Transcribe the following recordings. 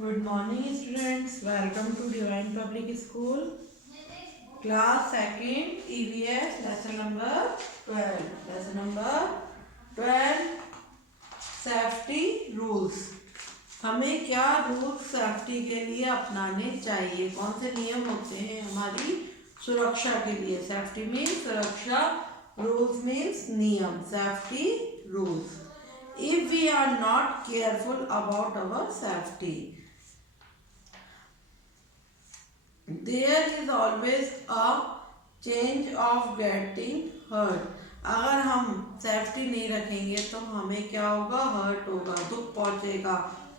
Good morning students, welcome to Divine Public School, class 2nd EVS lesson number 12 safety rules. हमें क्या rules safety के लिए अपनाने चाहिए, कौन से नियम होते हैं हमारी सुरक्षा के लिए। सेफ्टी मीन्स सुरक्षा, रूल्स मीन्स नियम, safety rules. If we are not careful about our safety, there is always a change of getting hurt। अगर हम सेफ्टी नहीं रखेंगे तो हमें क्या होगा, हर्ट होगा, दुख पहुंचेगा,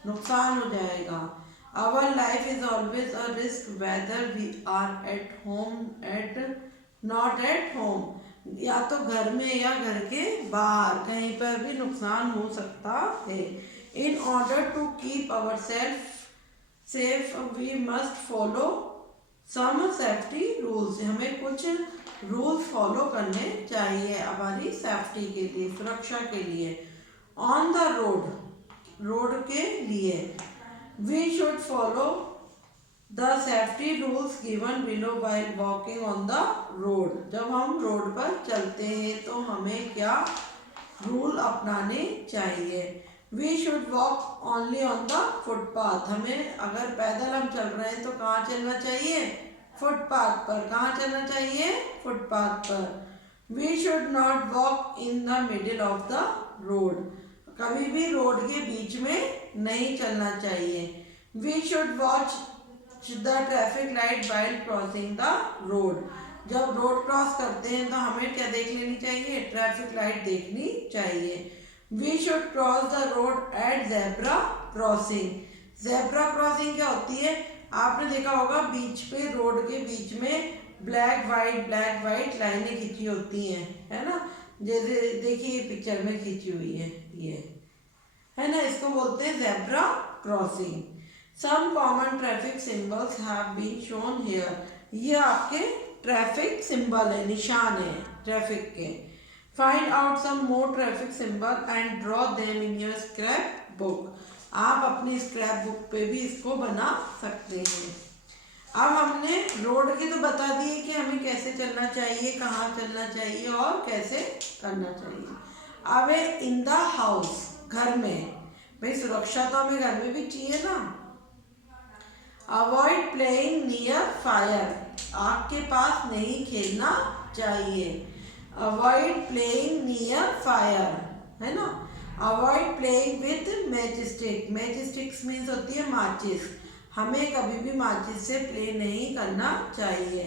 नुकसान हो जाएगा। Our life is always a risk whether we are at home at not at home। या तो घर में या घर के बाहर कहीं पर भी नुकसान हो सकता है। In order to keep ourselves safe we must follow some safety rules. हमें कुछ रूल्स फॉलो करने चाहिए हमारी सेफ्टी के लिए, सुरक्षा के लिए। ऑन द रोड, रोड के लिए we should follow the safety rules given below while walking on the road. जब हम रोड पर चलते हैं तो हमें क्या रूल अपनाने चाहिए। We should walk only on the footpath. हमें अगर पैदल हम चल रहे हैं तो कहाँ चलना चाहिए, फुटपाथ पर। कहाँ चलना चाहिए, फुटपाथ पर। We should not walk in the middle of the road. कभी भी रोड के बीच में नहीं चलना चाहिए। We should watch the traffic light while crossing the road. जब रोड क्रॉस करते हैं तो हमें क्या देख लेनी चाहिए, ट्रैफिक लाइट देखनी चाहिए। We should cross the road at zebra crossing. Zebra crossing क्या होती है, आपने देखा होगा बीच पे, रोड के बीच में ब्लैक वाइट लाइनें खींची होती हैं, है ना। जैसे देखिए पिक्चर में खींची हुई है, ये है ना, इसको बोलते हैं zebra crossing. Some common traffic symbols have been shown here. ये आपके ट्रैफिक सिंबल है, निशान है ट्रैफिक के। Find out some more traffic symbol and draw them in your scrap book. आप अपनी स्क्रैप बुक पे भी इसको बना सकते हैं। अब हमने रोड की तो बता दी है कि हमें कैसे चलना चाहिए, कहाँ चलना चाहिए और कैसे करना चाहिए। अब है इन द हाउस, घर में। भाई सुरक्षा तो हमें घर में भी चाहिए ना। Avoid playing near fire. आग के पास नहीं खेलना चाहिए। अवॉइड प्लेइंग नियर फायर, है ना। Avoid playing with match stick. Match sticks means होती है माचिस। हमें कभी भी माचिस से प्ले नहीं करना चाहिए।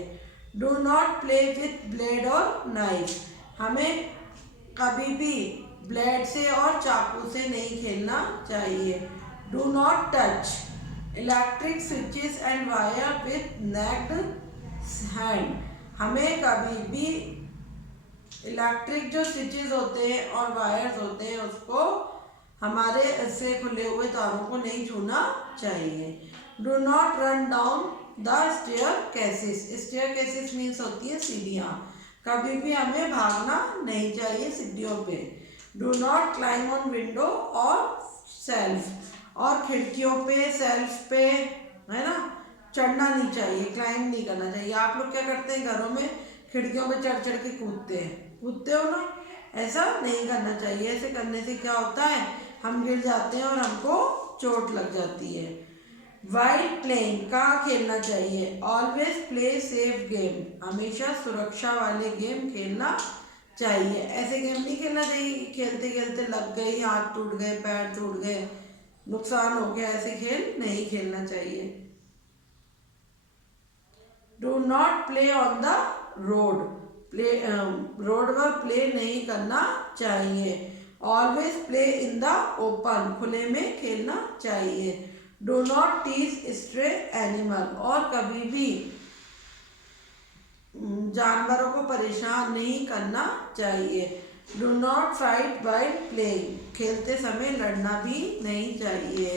Do not play with blade और नाइफ। हमें कभी भी ब्लेड से और चाकू से नहीं खेलना चाहिए। Do not touch electric switches and wire with naked hand. हमें कभी भी इलेक्ट्रिक जो स्विचेस होते हैं और वायर्स होते हैं उसको हमारे से खुले हुए तारों को नहीं छूना चाहिए। Do not run down the staircases. Staircases means होती है सीढ़ियाँ। कभी भी हमें भागना नहीं चाहिए सीढ़ियों पे। Do not climb on window और सेल्फ। और खिड़कियों पे, सेल्फ पे, है ना, चढ़ना नहीं चाहिए, क्लाइम नहीं करना चाहिए। आप लोग क्या करते हैं, घरों में खिड़कियों पे चढ़ चढ़ के कूदते हो ना, ऐसा नहीं करना चाहिए। ऐसे करने से क्या होता है, हम गिर जाते हैं और हमको चोट लग जाती है। वाइल प्लेइंग, कहाँ खेलना चाहिए। Always play safe game. हमेशा सुरक्षा वाले गेम खेलना चाहिए। ऐसे गेम नहीं खेलना चाहिए खेलते खेलते लग गई, हाथ टूट गए, पैर टूट गए, नुकसान हो गया। ऐसे खेल नहीं खेलना चाहिए। Do not play on the road. Road पर प्ले नहीं करना चाहिए। Always play in the open. खुले में खेलना चाहिए। Do not tease stray animal. और कभी भी जानवरों को परेशान नहीं करना चाहिए। Do not fight while playing. खेलते समय लड़ना भी नहीं चाहिए।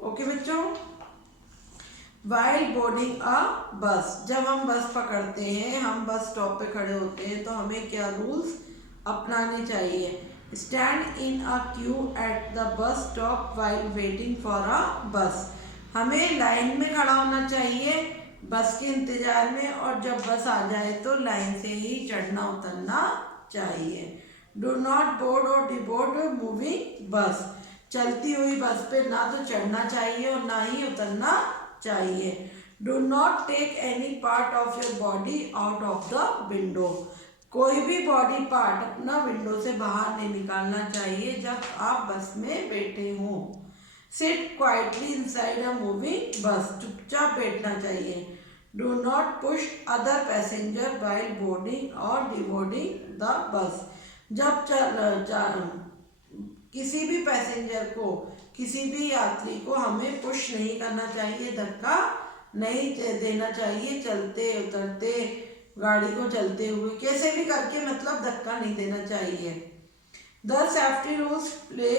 ओके बच्चों। वाइल बोर्डिंग अ बस। जब हम बस पकड़ते हैं, हम बस स्टॉप पे खड़े होते हैं, तो हमें क्या रूल्स अपनाने चाहिए। Stand in a Q at the bus stop while waiting for a बस। हमें लाइन में खड़ा होना चाहिए बस के इंतजार में, और जब बस आ जाए तो लाइन से ही चढ़ना उतरना चाहिए। डू नॉट बोर्ड और डिबोर्ड मूविंग बस, चलती हुई बस पे ना तो चढ़ना चाहिए और ना ही उतरना चाहिए। Do not take any part of your body out of the window, कोई भी बॉडी पार्ट अपना विंडो से बाहर नहीं निकालना चाहिए जब आप बस में बैठे हों। Sit quietly inside a moving बस, चुपचाप बैठना चाहिए। Do not push other passenger while boarding और डिबोर्डिंग द बस, जब किसी भी पैसेंजर को, किसी भी यात्री को हमें पुश नहीं करना चाहिए, धक्का नहीं देना चाहिए, चलते उतरते गाड़ी को चलते हुए कैसे भी करके मतलब धक्का नहीं देना चाहिए। The safety rules play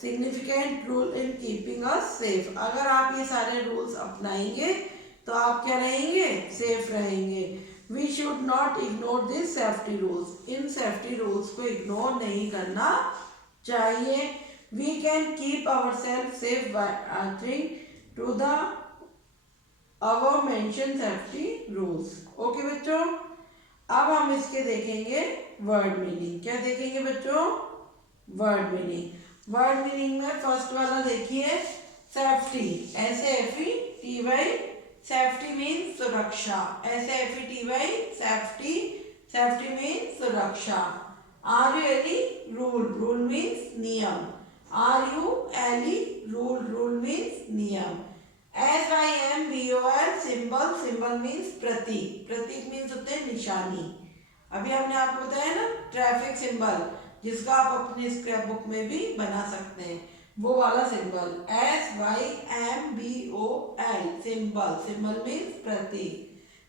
significant role in keeping us safe, अगर आप ये सारे रूल्स अपनाएंगे तो आप क्या रहेंगे, सेफ रहेंगे। We should not ignore this safety rules, इन सेफ्टी रूल्स को इग्नोर नहीं करना चाहिए। We can keep our self safe by adhering to the our mention safety rules. Okay बच्चों, अब हम इसके देखेंगे वर्ड मीनिंग। क्या देखेंगे बच्चों, वर्ड मीनिंग। वर्ड मीनिंग में फर्स्ट वाला देखिए, सेफ्टी, SAFETY, सेफ्टी मीन्स सुरक्षा, SAFETY, सेफ्टी, सेफ्टी मीन्स सुरक्षा। RULE, रूल, रूल मीन्स नियम, RULE, रूल, रूल मीन्स नियम। SYMBOL, सिंबल, सिंबल मीन्स प्रतीक, प्रतीक मीन्स होते हैं निशानी। अभी हमने आपको बताया ना ट्रैफिक सिंबल, जिसका आप अपने स्क्रैप बुक में भी बना सकते हैं, वो वाला symbol SYMBOL, symbol, symbol means प्रतीक।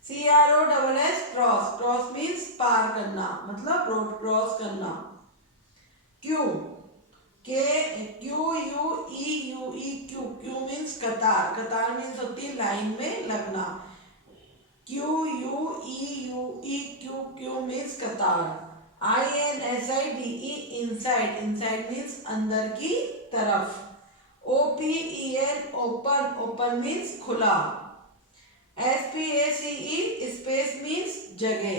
CROSS, क्रॉस, क्रॉस मीन्स पार करना, मतलब रोड क्रॉस करना। QUEUE, क्यू मीन्स कतार, कतार मीन्स होती है लाइन में लगना। QUEUE, क्यू मीन्स कतार। INSIDE, इनसाइड, इनसाइड मीन्स अंदर की तरफ। OPEN, ओपन, ओपन मीन्स खुला। SPACE, स्पेस मीन्स जगह।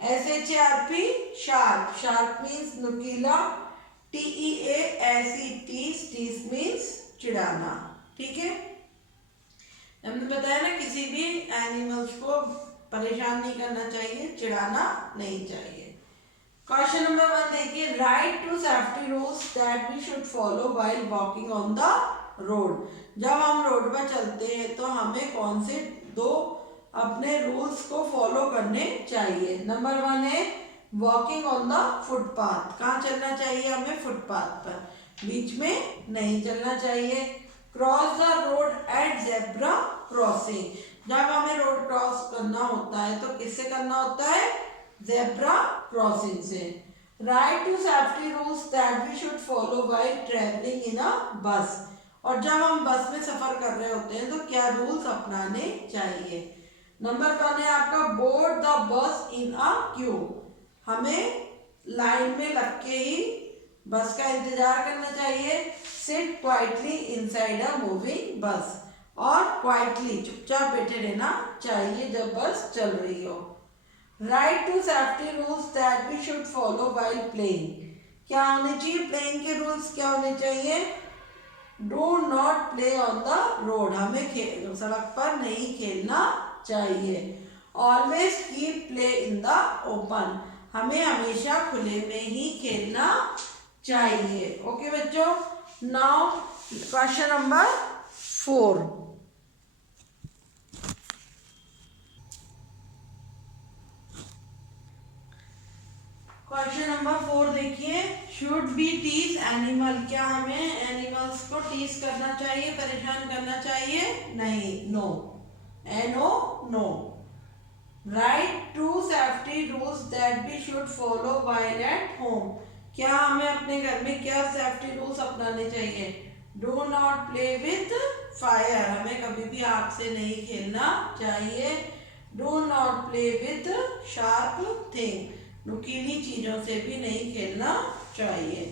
SHARP, शार्प, शार्प मीन्स नुकीला। TEASE, टीस मीन्स चिढ़ाना। ठीक है, हमने बताया ना किसी भी एनिमल्स को परेशान नहीं करना चाहिए, चिढ़ाना नहीं चाहिए। क्वेश्चन नंबर 1 देखिए, write to safety rules that we should follow while walking on the road, जब हम रोड पर चलते हैं तो हमें कौन से 2 अपने रूल्स को फॉलो करने चाहिए। नंबर 1 है वॉकिंग ऑन द फुटपाथ, कहाँ चलना चाहिए हमें, फुटपाथ पर, बीच में नहीं चलना चाहिए। Cross the road at zebra crossing, जब हमें रोड क्रॉस करना होता है तो किससे करना होता है, जेब्रा क्रॉसिंग से। Right to safety rules that we should follow while travelling in a bus, और जब हम बस में सफर कर रहे होते हैं तो क्या रूल्स अपनाने चाहिए। नंबर 1 है आपका board the bus in a Q, हमें लाइन में लग के ही बस का इंतजार करना चाहिए। Sit quietly inside a moving बस, और क्वाइटली चुपचाप बैठे रहना चाहिए जब बस चल रही हो। Write to safety rules that we should follow while playing, क्या होने चाहिए, प्लेइंग के रूल्स क्या होने चाहिए। Do not play on the road, हमें सड़क पर नहीं खेलना चाहिए। Always keep play in the open, हमें हमेशा खुले में ही खेलना चाहिए। ओके बच्चों, now question number 4। Question number 4 देखिए, शुड बी टीज एनिमल, क्या हमें एनिमल्स को टीज करना चाहिए, परेशान करना चाहिए, नहीं, no, NO, no. Write to safety rules that we should follow while at home, क्या हमें अपने घर में क्या सेफ्टी रूल्स अपनाने चाहिए। Do not play with fire, हमें कभी भी आग से नहीं खेलना चाहिए। Do not play with sharp thing, नुकीली चीजों से भी नहीं खेलना चाहिए।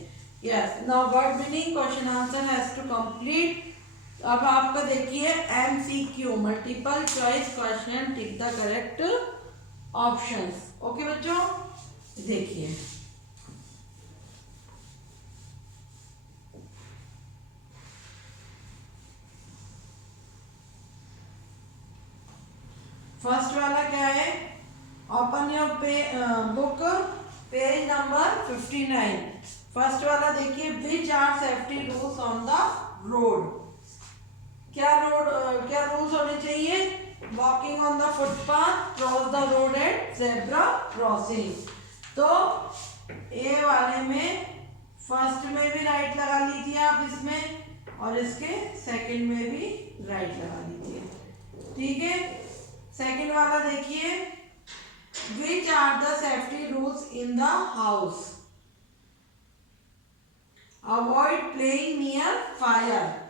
Yes, now word meaning, question answer has to complete अब आपका देखिए MCQ, multiple choice question, tick the correct options. Okay बच्चों, देखिए फर्स्ट वाला क्या है, open your book page number 59। First वाला देखिए, which are safety rules on the road. क्या रूल्स होने चाहिए, walking on the footpath, cross the road at zebra crossing. तो ए वाले में फर्स्ट में भी राइट लगा लीजिए आप इसमें, और इसके सेकंड में भी राइट लगा लीजिए, ठीक है। सेकंड वाला देखिए, which are the safety rules in the house, avoid playing near fire.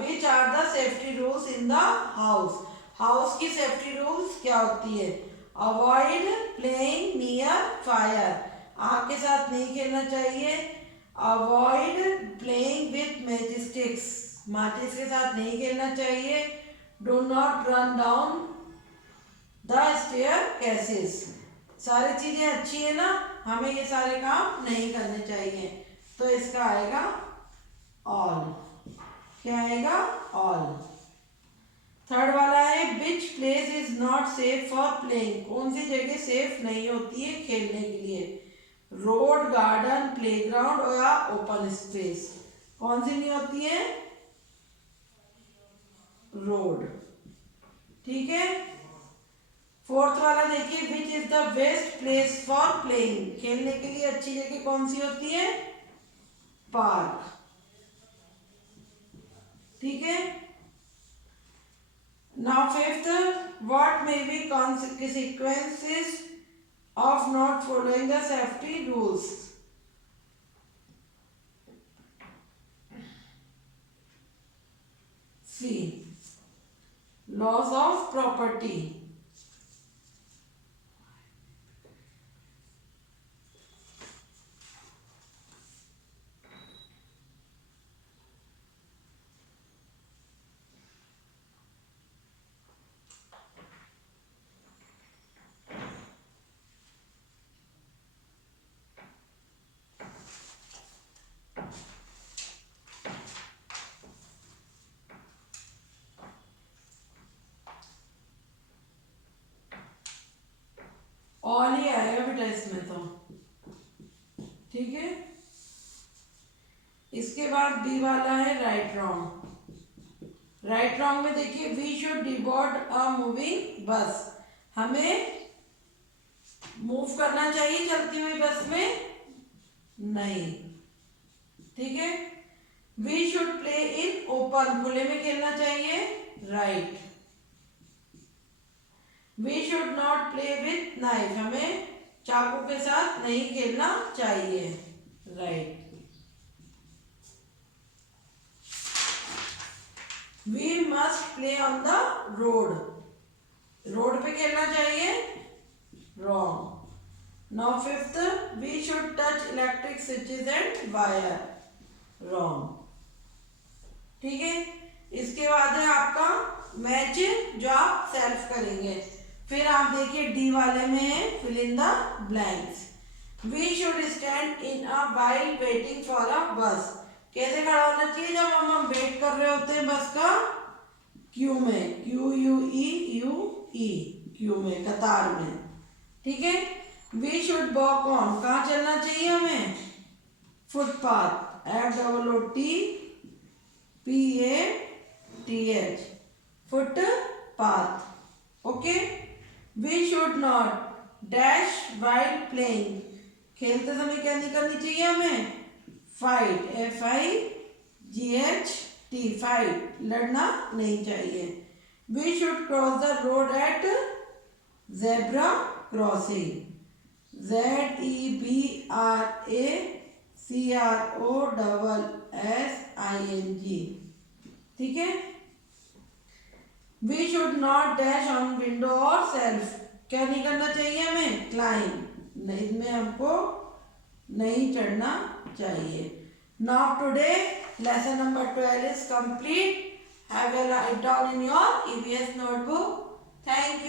Which are the safety rules in the house, house की सेफ्टी रूल्स क्या होती है, अवॉइड प्लेइंग नियर फायर, आग के साथ नहीं खेलना चाहिए। Avoid playing with match sticks, माचिस के साथ नहीं खेलना चाहिए। Do not run down the staircases. सारी चीजें अच्छी है ना, हमें ये सारे काम नहीं करने चाहिए, तो इसका आएगा ऑल। क्या आएगा, ऑल। थर्ड वाला है, which place is not safe for playing, कौन सी जगह सेफ नहीं होती है खेलने के लिए, रोड, गार्डन, प्लेग्राउंड या ओपन स्पेस। कौन सी नहीं होती है, रोड, ठीक है। फोर्थ वाला देखिए, which is the best place for playing, खेलने के लिए अच्छी जगह कौन सी होती है, पार्क, ठीक है। Now fifth, what may be consequences of not following the safety rules। C, loss of property, all he आएगा बेटा इसमें तो, ठीक है। इसके बाद बी वाला है राइट रॉन्ग। राइट रॉन्ग में देखिए, we should deboard a moving bus, हमें मूव करना चाहिए चलती हुई बस में, नहीं, ठीक है। We should play in open, खुले में खेलना चाहिए, right. We should not play with knife, हमें चाकू के साथ नहीं खेलना चाहिए, right. We must play on the road, road पे खेलना चाहिए, wrong. Now fifth, we should touch electric switches and wire, wrong, ठीक है। इसके बाद है आपका मैच, जो आप सेल्फ करेंगे। फिर आप देखिए डी वाले में है fill in the blanks. We should stand in a while waiting for a bus, कैसे खड़ा होना चाहिए जब हम वेट कर रहे होते हैं बस का, क्यू में, क्यू यू ई, क्यू में, कतार में, ठीक है। वी शुड वॉक ऑन, कहाँ चलना चाहिए हमें, footpath, FOOTPATH, footpath, okay. We should not dash while playing, खेलते समय क्या नहीं करनी चाहिए हमें, फाइट, FIGHT, फाइट, लड़ना नहीं चाहिए। We should cross the road at zebra crossing, ZEBRACROSSING, ठीक है। We should not dash on window और सेल्फ, क्या नहीं करना चाहिए हमें, क्लाइंब, नहीं, इसमें हमको नहीं चढ़ना चाहिए। Now today lesson number 12 is complete. Have a write down in your EVS notebook. Thank